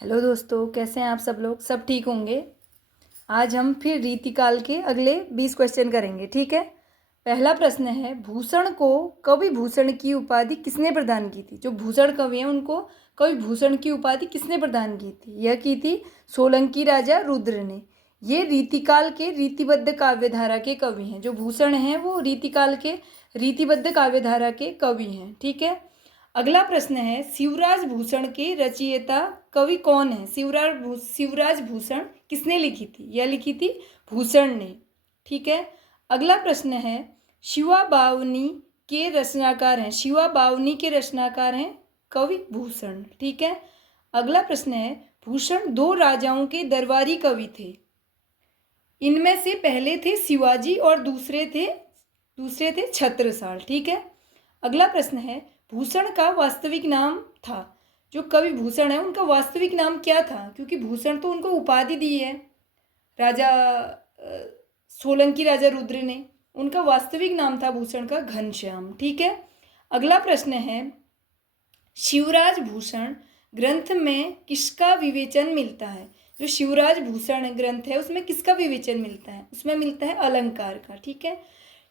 Hello दोस्तों, कैसे हैं आप सब लोग? सब ठीक होंगे। आज हम फिर रीतिकाल के अगले 20 क्वेश्चन करेंगे, ठीक है। पहला प्रश्न है, भूषण को कवि भूषण की उपाधि किसने प्रदान की थी? जो भूषण कवि हैं उनको कवि भूषण की उपाधि किसने प्रदान की थी? यह की थी सोलंकी राजा रुद्र ने। ये रीतिकाल के रीतिबद्ध काव्यधारा के कवि हैं। जो भूषण हैं वो रीतिकाल के रीतिबद्ध काव्यधारा के कवि हैं, ठीक है। अगला प्रश्न है, शिवराज भूषण के रचयिता कवि कौन है? शिवराज भूषण किसने लिखी थी? यह लिखी थी भूषण ने, ठीक है। अगला प्रश्न है, शिवा बावनी के रचनाकार हैं। शिवा बावनी के रचनाकार हैं कवि भूषण, ठीक है। अगला प्रश्न है, भूषण दो राजाओं के दरबारी कवि थे। इनमें से पहले थे शिवाजी और दूसरे थे छत्रसाल, ठीक है। अगला प्रश्न है, भूषण का वास्तविक नाम था। जो कवि भूषण है उनका वास्तविक नाम क्या था? क्योंकि भूषण तो उनको उपाधि दी है राजा सोलंकी राजा रुद्र ने। उनका वास्तविक नाम था भूषण का घनश्याम, ठीक है। अगला प्रश्न है, शिवराज भूषण ग्रंथ में किसका विवेचन मिलता है? जो शिवराज भूषण ग्रंथ है उसमें किसका विवेचन मिलता है? उसमें मिलता है अलंकार का, ठीक है।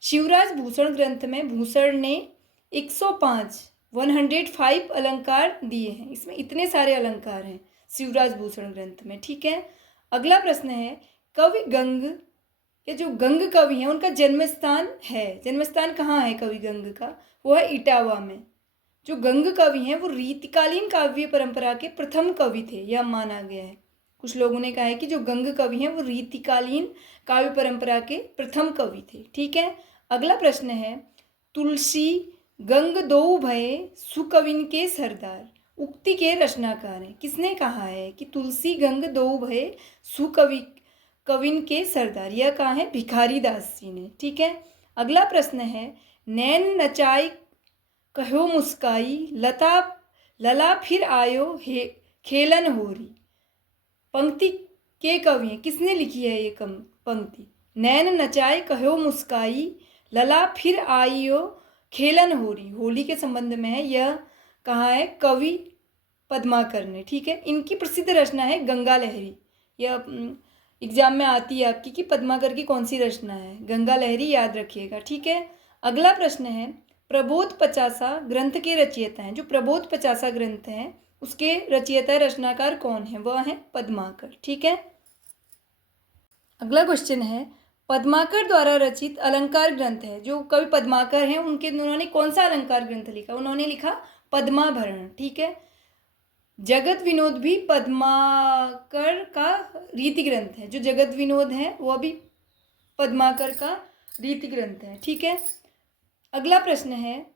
शिवराज भूषण ग्रंथ में भूषण ने 105 अलंकार दिए हैं। इसमें इतने सारे अलंकार हैं शिवराज भूषण ग्रंथ में, ठीक है। अगला प्रश्न है, कवि गंग के जो गंग कवि हैं उनका जन्म स्थान कहाँ है कवि गंग का? वो है इटावा में। जो गंग कवि हैं वो रीतिकालीन काव्य परंपरा के प्रथम कवि थे, यह माना गया है। कुछ लोगों ने कहा है कि जो गंग कवि हैं वो रीतिकालीन काव्य परंपरा के प्रथम कवि थे, ठीक है। अगला प्रश्न है, तुलसी गंग दो भये सुकविन के सरदार उक्ति के रचनाकार हैं। किसने कहा है कि तुलसी गंग दो भये कविन के सरदार? यह कहा है भिखारी दास जी ने, ठीक है। अगला प्रश्न है, नैन नचाई कहो मुस्काई लला फिर आयो हे खेलन होरी पंक्ति के कवि हैं। किसने लिखी है ये पंक्ति? नैन नचाए कहो मुस्काई लला फिर आयो खेलन होरी, होली के संबंध में है। यह कहाँ है? कवि पद्माकर ने, ठीक है। इनकी प्रसिद्ध रचना है गंगा लहरी। यह एग्जाम में आती है आपकी कि पद्माकर की कौन सी रचना है। गंगा लहरी याद रखिएगा, ठीक है। अगला प्रश्न है, प्रबोध पचासा ग्रंथ के रचयिता हैं। जो प्रबोध पचासा ग्रंथ हैं उसके रचयिता रचनाकार कौन है? वह है पद्माकर, ठीक है। अगला क्वेश्चन है, पद्माकर द्वारा रचित अलंकार ग्रंथ है। जो कवि पद्माकर हैं उन्होंने कौन सा अलंकार ग्रंथ लिखा? उन्होंने लिखा पद्माभरण, ठीक है। जगत विनोद भी पद्माकर का रीति ग्रंथ है। जो जगत विनोद है वह भी पद्माकर का रीति ग्रंथ है, ठीक है। अगला प्रश्न है,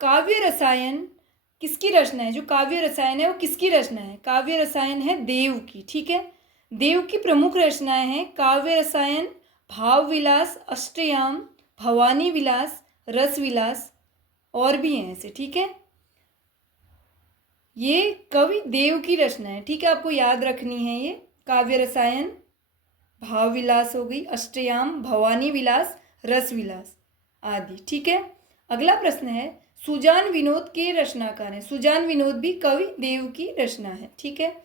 काव्य रसायन किसकी रचना है? जो काव्य रसायन है वो किसकी रचना है? काव्य रसायन है देव की, ठीक है। देव की प्रमुख रचनाएं हैं काव्य रसायन, भाव विलास, अष्टयाम, भवानी विलास, रस विलास और भी हैं ऐसे, ठीक है। ये कवि देव की रचना है, ठीक है। आपको याद रखनी है ये काव्य रसायन, भाव विलास हो गई, अष्टयाम, भवानी विलास, रस विलास आदि, ठीक है। अगला प्रश्न है, सुजान विनोद के रचनाकार हैं। सुजान विनोद भी कवि देव की रचना है, ठीक है।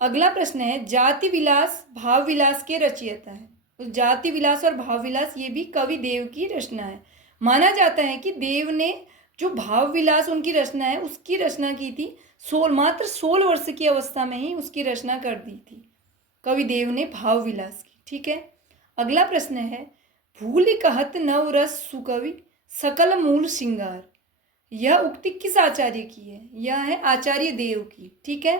अगला प्रश्न है, जाति विलास भाव विलास के रचयिता है। तो जाति विलास और भाव विलास ये भी कवि देव की रचना है। माना जाता है कि देव ने जो भाव विलास उनकी रचना है उसकी रचना की थी मात्र 16 वर्ष की अवस्था में ही उसकी रचना कर दी थी कवि देव ने भाव विलास की, ठीक है। अगला प्रश्न है, भूल कहत नव रस सुकवि सकल मूल श्रृंगार। यह उक्ति किस आचार्य की है? यह है आचार्य देव की, ठीक है।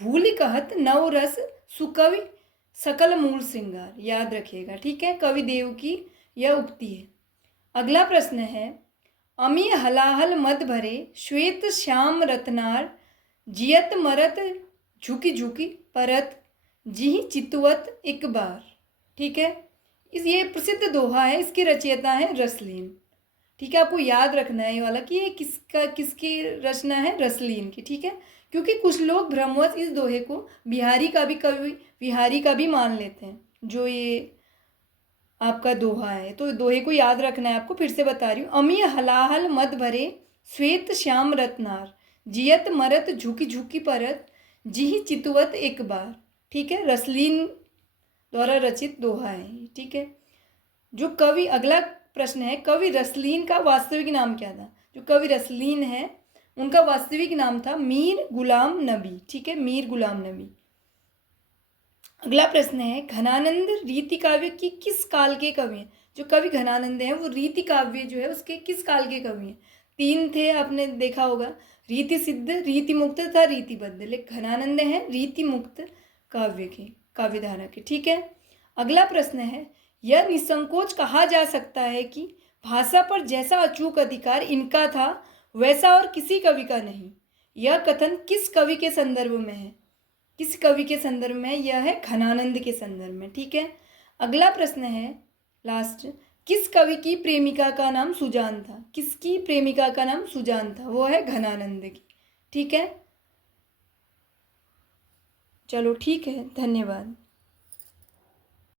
भूल कहत नव रस सुकवि सकल मूल श्रृंगार, याद रखिएगा, ठीक है। कवि देव की यह उक्ति है। अगला प्रश्न है, अमी हलाहल मद भरे श्वेत श्याम रत्नार जियत मरत झुकी झुकी परत जी चितवत एक बार, ठीक है। ये प्रसिद्ध दोहा है, इसके रचयिता है रसलीन, ठीक है। आपको याद रखना है ये वाला कि ये किसकी रचना है? रसलीन की, ठीक है। क्योंकि कुछ लोग भ्रमवश इस दोहे को बिहारी का भी मान लेते हैं। जो ये आपका दोहा है, तो दोहे को याद रखना है आपको। फिर से बता रही हूँ, अमी हलाहल मद भरे श्वेत श्याम रत्नार जियत मरत झुकी झुकी परत जी चितवत एक बार, ठीक है, रसलीन द्वारा रचित दोहा है, ठीक है। जो कवि, अगला प्रश्न है, कवि रसलीन का वास्तविक नाम क्या था? जो कवि रसलीन है उनका वास्तविक नाम था मीर गुलाम नबी, ठीक है, मीर गुलाम नबी। अगला प्रश्न है, घनानंद रीति काव्य की किस काल के कवि हैं? जो कवि घनानंद हैं वो रीति काव्य जो है उसके किस काल के कवि हैं? तीन थे, आपने देखा होगा, रीति सिद्ध, रीति मुक्त तथा रीतिबद्ध, लेकिन घनानंद हैं रीति मुक्त काव्य के, काव्यधारा के, ठीक है। अगला प्रश्न है, यह निसंकोच कहा जा सकता है कि भाषा पर जैसा अचूक अधिकार इनका था वैसा और किसी कवि का नहीं। यह कथन किस कवि के संदर्भ में है? किस कवि के संदर्भ में? यह है घनानंद के संदर्भ में, ठीक है। अगला प्रश्न है लास्ट, किस कवि की प्रेमिका का नाम सुजान था? किसकी प्रेमिका का नाम सुजान था? वो है घनानंद की, ठीक है। चलो ठीक है, धन्यवाद।